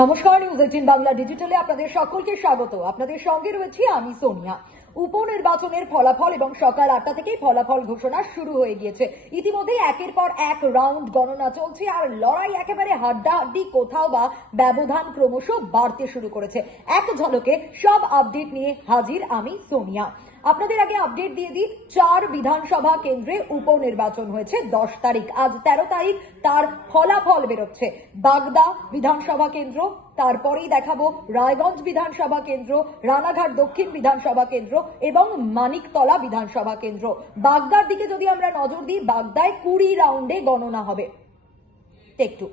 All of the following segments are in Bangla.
নমস্কার, নিউজ 18 বাংলা ডিজিটালে আপনাদের সকলকে স্বাগত। আপনাদের সঙ্গে রয়েছি আমি সোনিয়া। উপনির্বাচনের ফলাফল এবং সকাল 8টা থেকেই ফলাফল ঘোষণা শুরু হয়ে গিয়েছে। ইতিমধ্যে একের পর এক রাউন্ড গণনা চলছে আর লড়াই একেবারে হাড্ডাহাড্ডি, কোথাও বা ব্যবধান ক্রমশ বাড়তে শুরু করেছে। এক ঝলকে সব আপডেট নিয়ে হাজির আমি সোনিয়া। আপনাদের আগে আপডেট দিয়ে দিই, 4 বিধানসভা কেন্দ্রে উপনির্বাচন হয়েছে 10 তারিখ। আজ 13 তারিখ তার ফলাফল বেরোচ্ছে। বাগদা বিধানসভা কেন্দ্র, তারপরেই দেখাবো রায়গঞ্জ বিধানসভা কেন্দ্র, রানাঘাট দক্ষিণ বিধানসভা কেন্দ্র এবং মানিকতলা বিধানসভা কেন্দ্র। বাগদার দিকে যদি আমরা নজর দিই, বাগদায় 20 রাউন্ডে গণনা হবে। একটু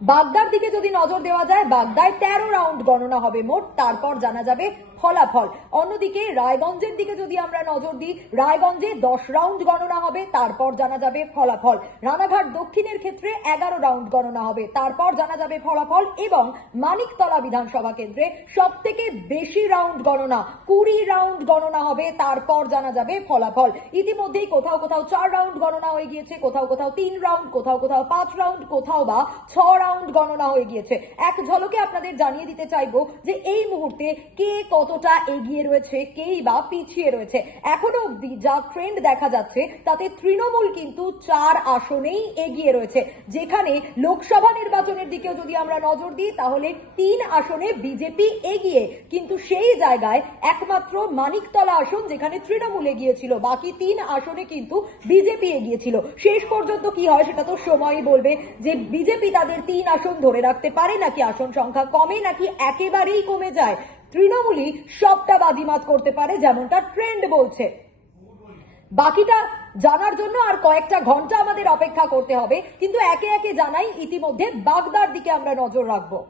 বাগদার দিকে যদি নজর দেওয়া যায়, বাগদায় 13 রাউন্ড গণনা হবে মোট, তারপর জানা যাবে ফলাফল। অন্যদিকে রায়গঞ্জের দিকে যদি আমরা নজর দিই, রায়গঞ্জে 10 রাউন্ড গণনা হবে, তারপর জানা যাবে ফলাফল। রানাঘাট দক্ষিণের ক্ষেত্রে 11 রাউন্ড গণনা হবে, তারপর জানা যাবে ফলাফল। এবং মানিকতলা বিধানসভা কেন্দ্রে সব থেকে বেশি রাউন্ড গণনা, 20 রাউন্ড গণনা হবে, তারপর জানা যাবে ফলাফল। ইতিমধ্যেই কোথাও কোথাও 4 রাউন্ড গণনা হয়ে গিয়েছে, কোথাও কোথাও 3 রাউন্ড, কোথাও কোথাও 5 রাউন্ড, কোথাও বা 6 রাউন্ড গণনা হয়ে গিয়েছে। এক ঝলকে আপনাদের জানিয়ে দিতে চাইবো যে এই মুহূর্তে কে কতটা এগিয়ে রয়েছে, কেই বা পিছিয়ে রয়েছে। এখনো অব্দি যা ট্রেন্ড দেখা যাচ্ছে তাতে তৃণমূল কিন্তু 4 আসনেই এগিয়ে রয়েছে। যেখানে লোকসভা নির্বাচনের দিকেও যদি আমরা নজর দিই, তাহলে 3 আসনে বিজেপি এগিয়ে, কিন্তু সেই জায়গায় একমাত্র মানিকতলা আসন যেখানে তৃণমূল এগিয়েছিল, বাকি 3 আসনে কিন্তু বিজেপি এগিয়েছিল। শেষ পর্যন্ত কি হয় সেটা তো সময়ই বলবে, যে বিজেপি তাদের 3 আসন ধরে রাখতে পারে, নাকি আসন সংখ্যা কমে, নাকি একেবারেই কমে যায়। তৃণমূলই সবটা বাজিমাত করতে পারে, যেমনটা ট্রেন্ড বলছে। বাকিটা জানার জন্য আর কয়েকটা ঘন্টা আমাদের অপেক্ষা করতে হবে, কিন্তু একে একে জানাই, ইতিমধ্যে বাগদার দিকে আমরা নজর রাখবো।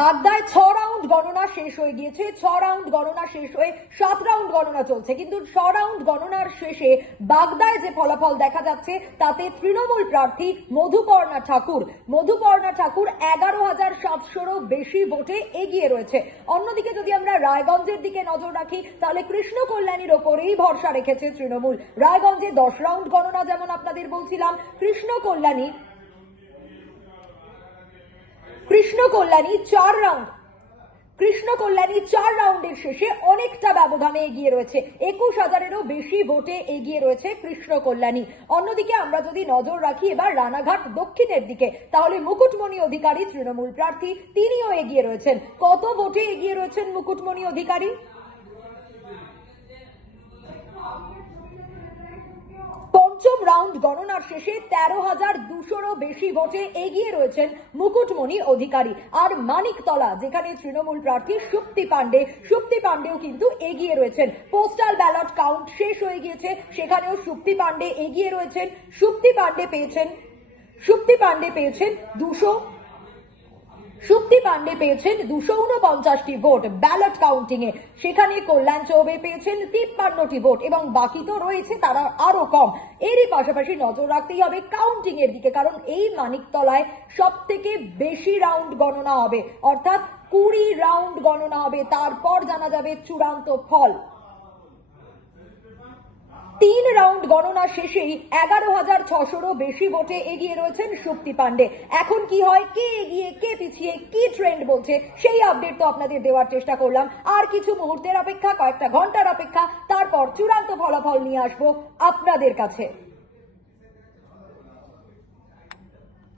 বাগদায় 6 রাউন্ড গণনা শেষ হয়ে গিয়েছে। 6 রাউন্ড গণনা শেষ হয়ে 7 রাউন্ড গণনা চলছে, কিন্তু 6 রাউন্ড গণনার শেষে বাগদায় যে ফলাফল দেখা যাচ্ছে তাতে তৃণমূল প্রার্থী মধুপর্ণা ঠাকুর 11,700-রও বেশি ভোটে এগিয়ে রয়েছে। অন্যদিকে যদি আমরা রায়গঞ্জের দিকে নজর রাখি, তাহলে কৃষ্ণ কল্যাণীর ওপরেই ভরসা রেখেছে তৃণমূল। রায়গঞ্জে 10 রাউন্ড গণনা যেমন আপনাদের বলছিলাম, কৃষ্ণ কল্যাণী 4 রাউন্ডের শেষে অনেকটা ব্যবধানে এগিয়ে রয়েছে। 21,000-এরও বেশি ভোটে এগিয়ে রয়েছে কৃষ্ণ কল্যাণী। অন্যদিকে আমরা যদি নজর রাখি এবার রানাঘাট দক্ষিণের দিকে, তাহলে মুকুটমণি অধিকারী তৃণমূল প্রার্থী, তিনিও এগিয়ে রয়েছেন। কত ভোটে এগিয়ে রয়েছেন মুকুটমণি অধিকারী? পঞ্চম রাউন্ড গণনার শেষে 13,200-রও বেশি ভোটে এগিয়ে রয়েছেন মুকুটমণি অধিকারী। আর মানিকতলা, যেখানে তৃণমূল প্রার্থী সুপ্তি পাণ্ডেও কিন্তু এগিয়ে রয়েছেন। পোস্টাল ব্যালট কাউন্ট শেষ হয়ে গিয়েছে, সেখানেও সুপ্তি পাণ্ডে এগিয়ে রয়েছেন। সুপ্তি পাণ্ডে পেয়েছেন 249টি ভোট ব্যালট কাউন্টিং এ। সেখানে কল্যাণ চৌবে পেয়েছেন 53টি ভোট, এবং বাকি তো রয়েছে তারা আরো কম। এরই পাশাপাশি নজর রাখতেই হবে কাউন্টিং এর দিকে, কারণ এই মানিকতলায় সব থেকে বেশি রাউন্ড গণনা হবে, অর্থাৎ 20 রাউন্ড গণনা হবে, তারপর জানা যাবে চূড়ান্ত ফল। 3 রাউন্ড গণনা শেষেই 11,600-রও বেশি ভোটে এগিয়ে রয়েছেন সুপ্তি পাণ্ডে। এখন কি হয়, কে এগিয়ে কে পিছিয়ে, কি ট্রেন্ড বলছে, সেই আপডেট তো আপনাদের দেওয়ার চেষ্টা করলাম। আর কিছু মুহূর্তের অপেক্ষা, কয়েকটা ঘন্টার অপেক্ষা, তারপর চূড়ান্ত ফলাফল নিয়ে আসবো আপনাদের কাছে।